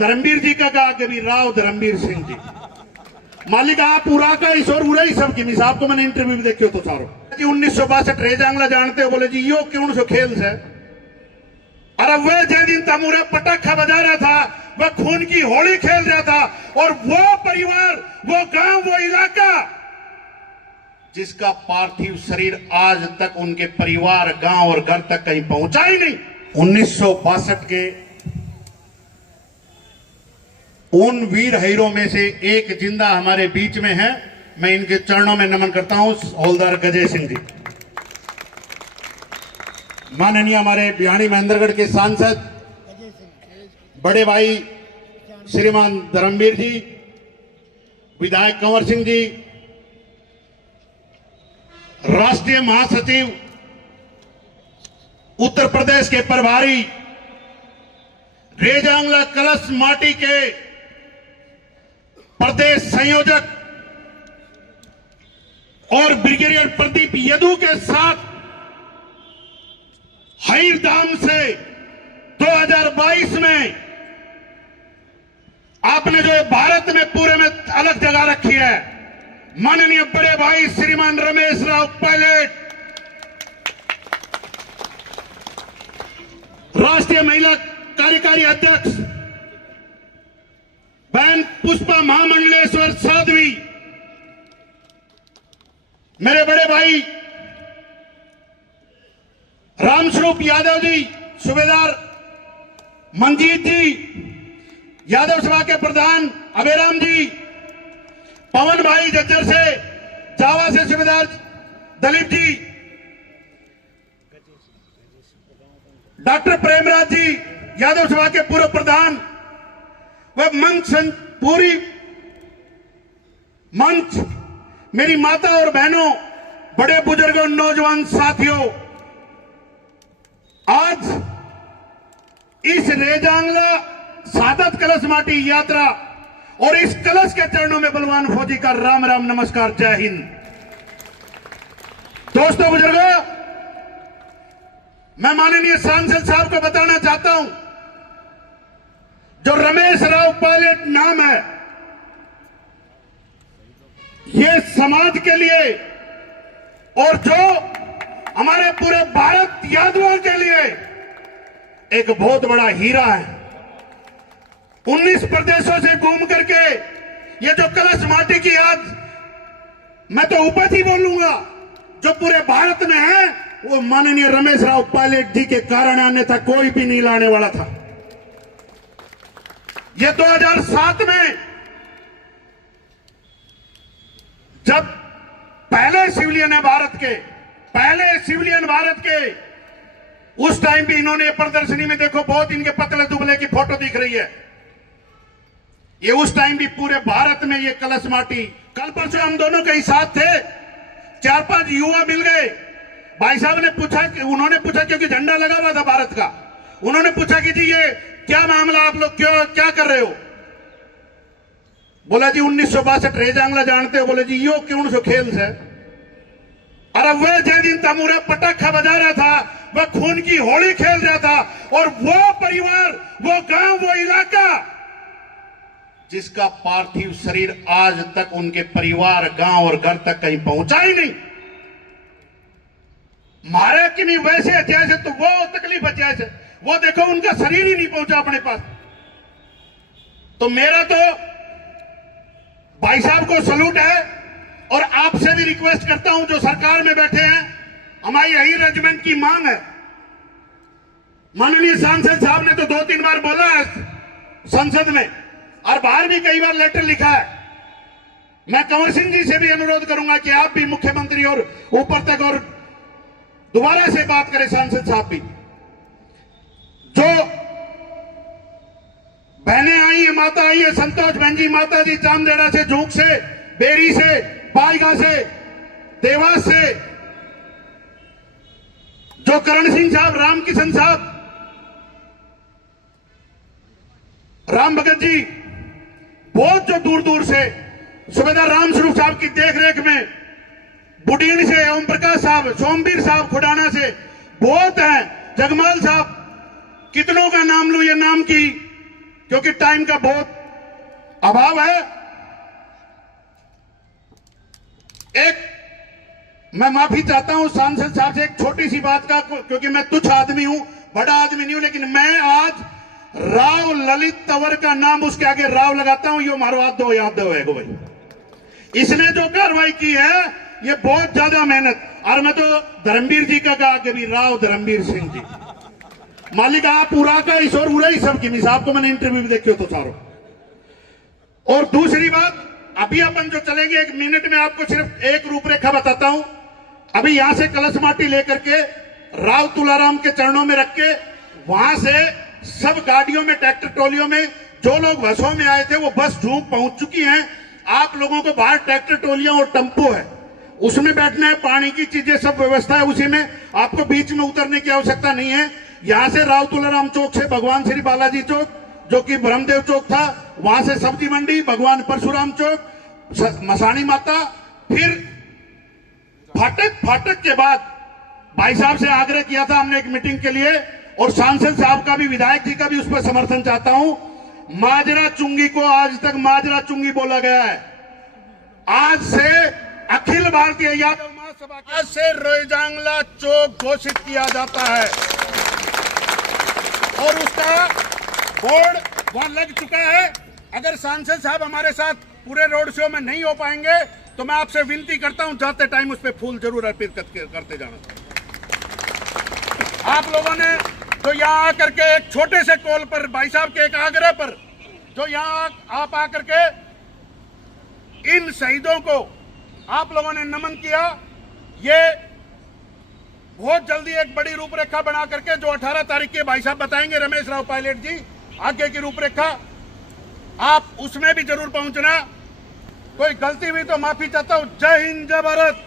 धर्मवीर जी का कभी राव धर्मवीर सिंह जी मालिक आप पूरा का ईश्वर उड़ा ही सब की मिसाब को मैंने इंटरव्यू में देखियो तो सारो जी 1962 रेजांगला जानते हो बोले जी यो क्यों सो खेल से अरे वह जे दिन तमुरे पटाखा बजा रहा था वह खून की होली खेल रहा था और वो परिवार वो गांव वो इलाका जिसका पार्थिव शरीर आज तक उनके परिवार गांव और घर तक कहीं पहुंचा ही नहीं 1962 के उन वीर हीरो में से एक जिंदा हमारे बीच में है। मैं इनके चरणों में नमन करता हूं हौलदार गजय सिंह जी, माननीय हमारे बिहानी महेंद्रगढ़ के सांसद बड़े भाई श्रीमान धर्मवीर जी, विधायक कंवर सिंह जी, राष्ट्रीय महासचिव उत्तर प्रदेश के प्रभारी रेजांगला कलश माटी के प्रदेश संयोजक और ब्रिगेडियर प्रदीप यदु के साथ हईरधाम से 2022 में आपने जो भारत में पूरे में अलग जगह रखी है, माननीय बड़े भाई श्रीमान रमेश राव पायलट, राष्ट्रीय महिला कार्यकारी अध्यक्ष बहन पुष्पा महामंडलेश्वर साध्वी, मेरे बड़े भाई रामस्वरूप यादव जी, सूबेदार मंजीत जी, यादव सभा के प्रधान अभेराम जी, पवन भाई जज्जर से, जावा से सूबेदार दलीप जी, डॉक्टर प्रेमराज जी, यादव सभा के पूर्व प्रधान, वह मंच पूरी मंच, मेरी माता और बहनों, बड़े बुजुर्गों, नौजवान साथियों, आज इस रेजांगला सादत कलश माटी यात्रा और इस कलश के चरणों में बलवान फौजी का राम राम नमस्कार, जय हिंद। दोस्तों बुजुर्गों, मैं माननीय सांसद साहब को बताना चाहता हूं, जो रमेश राव पायलट नाम है, ये समाज के लिए और जो हमारे पूरे भारत यादवों के लिए एक बहुत बड़ा हीरा है। 19 प्रदेशों से घूम करके ये जो कलश माटी की आज मैं तो उपज ही बोलूंगा जो पूरे भारत में है, वो माननीय रमेश राव पायलट जी के कारण आने था, कोई भी नहीं लाने वाला था। ये 2007 में जब पहले सिविलियन है भारत के उस टाइम भी इन्होंने प्रदर्शनी में देखो बहुत इनके पतले दुबले की फोटो दिख रही है। ये उस टाइम भी पूरे भारत में ये कलश माटी, कल परसों हम दोनों के ही साथ थे, 4-5 युवा मिल गए। भाई साहब ने पूछा, उन्होंने पूछा क्योंकि झंडा लगा हुआ था भारत का, उन्होंने पूछा कि जी ये क्या मामला, आप लोग क्या कर रहे हो? बोला जी 1962 रेजांगला जानते हो? बोले जी यो क्यों सो खेल से अरे वह जे दिन तमुरे पटाखा बजा रहा था वह खून की होली खेल रहा था और वो परिवार वो गांव वो इलाका जिसका पार्थिव शरीर आज तक उनके परिवार गांव और घर तक कहीं पहुंचा ही नहीं, मारे कि नहीं वैसे जैसे तो वो तकलीफ है, जैसे वो देखो उनका शरीर ही नहीं पहुंचा अपने पास। तो मेरा तो भाई साहब को सलूट है और आपसे भी रिक्वेस्ट करता हूं जो सरकार में बैठे हैं, हमारी यही रेजिमेंट की मांग है। माननीय सांसद साहब ने तो 2-3 बार बोला है संसद में और बाहर भी कई बार लेटर लिखा है। मैं कंवर सिंह जी से भी अनुरोध करूंगा कि आप भी मुख्यमंत्री और ऊपर तक और दोबारा से बात करें, सांसद साहब भी। जो बहनें आई है, माता आई है, संतोष बहन जी, माता जी चामदेड़ा से, झूंक से, बेरी से, बाईगा से, देवास से, जो करण सिंह साहब, राम किशन साहब, राम भगत जी, बहुत जो दूर दूर से, सूबेदार रामस्वरूप साहब की देखरेख में, बुडीन से ओम प्रकाश साहब, सोमवीर साहब खुडाना से बहुत हैं, जगमाल साहब, कितनों का नाम लूं ये नाम की क्योंकि टाइम का बहुत अभाव है। एक मैं माफी चाहता हूं सांसद साहब से एक छोटी सी बात का, क्योंकि मैं तुच्छ आदमी हूं, बड़ा आदमी नहीं हूं, लेकिन मैं आज राव ललित तंवर का नाम उसके आगे राव लगाता हूं। यो मारो याद दो है भाई। इसने जो कार्रवाई की है ये बहुत ज्यादा मेहनत, और मैं तो धर्मवीर जी का कहा कि भी राव धर्मवीर सिंह जी मालिक आप पूरा का इस और उड़ा ही सब की साहब को मैंने इंटरव्यू में देखियो तो सारो। और दूसरी बात, अभी अपन जो चलेंगे 1 मिनट में आपको सिर्फ एक रूपरेखा बताता हूं। अभी यहां से कलश माटी लेकर के राव तुलाराम के चरणों में रख के वहां से सब गाड़ियों में, ट्रैक्टर ट्रॉलियों में जो लोग बसों में आए थे वो बस झूम पहुंच चुकी हैं। आप लोगों को बाहर ट्रैक्टर ट्रॉलियां और टेम्पो है, उसमें बैठना है, पानी की चीजें सब व्यवस्था है उसी में, आपको बीच में उतरने की आवश्यकता नहीं है। यहां से राव तुलाराम चौक से भगवान श्री बालाजी चौक जो कि ब्रह्मदेव चौक था, वहां से सब्जी मंडी, भगवान परशुराम चौक, मसानी माता, फिर फाटक के बाद भाई साहब से आग्रह किया था हमने एक मीटिंग के लिए, और सांसद साहब का भी, विधायक जी का भी उस पर समर्थन चाहता हूं। माजरा चुंगी को आज तक माजरा चुंगी बोला गया है। आज से अखिल भारतीय यादव महासभा आज से रोजांगला चौक घोषित किया जाता है, और उसका बोर्ड वहां लग चुका है। अगर सांसद साहब हमारे साथ पूरे रोड शो में नहीं हो पाएंगे तो मैं आपसे विनती करता हूं जाते टाइम उस पर फूल जरूर अर्पित करते जाना। आप लोगों ने जो यहाँ आकर के एक छोटे से कॉल पर, भाई साहब के एक आग्रह पर, जो यहाँ आप आकर के इन शहीदों को आप लोगों ने नमन किया, ये बहुत जल्दी एक बड़ी रूपरेखा बना करके जो 18 तारीख के भाई साहब बताएंगे, रमेश राव पायलट जी, आगे की रूपरेखा आप उसमें भी जरूर पहुंचना। कोई गलती हुई तो माफी चाहता हूं। जय हिंद, जय भारत।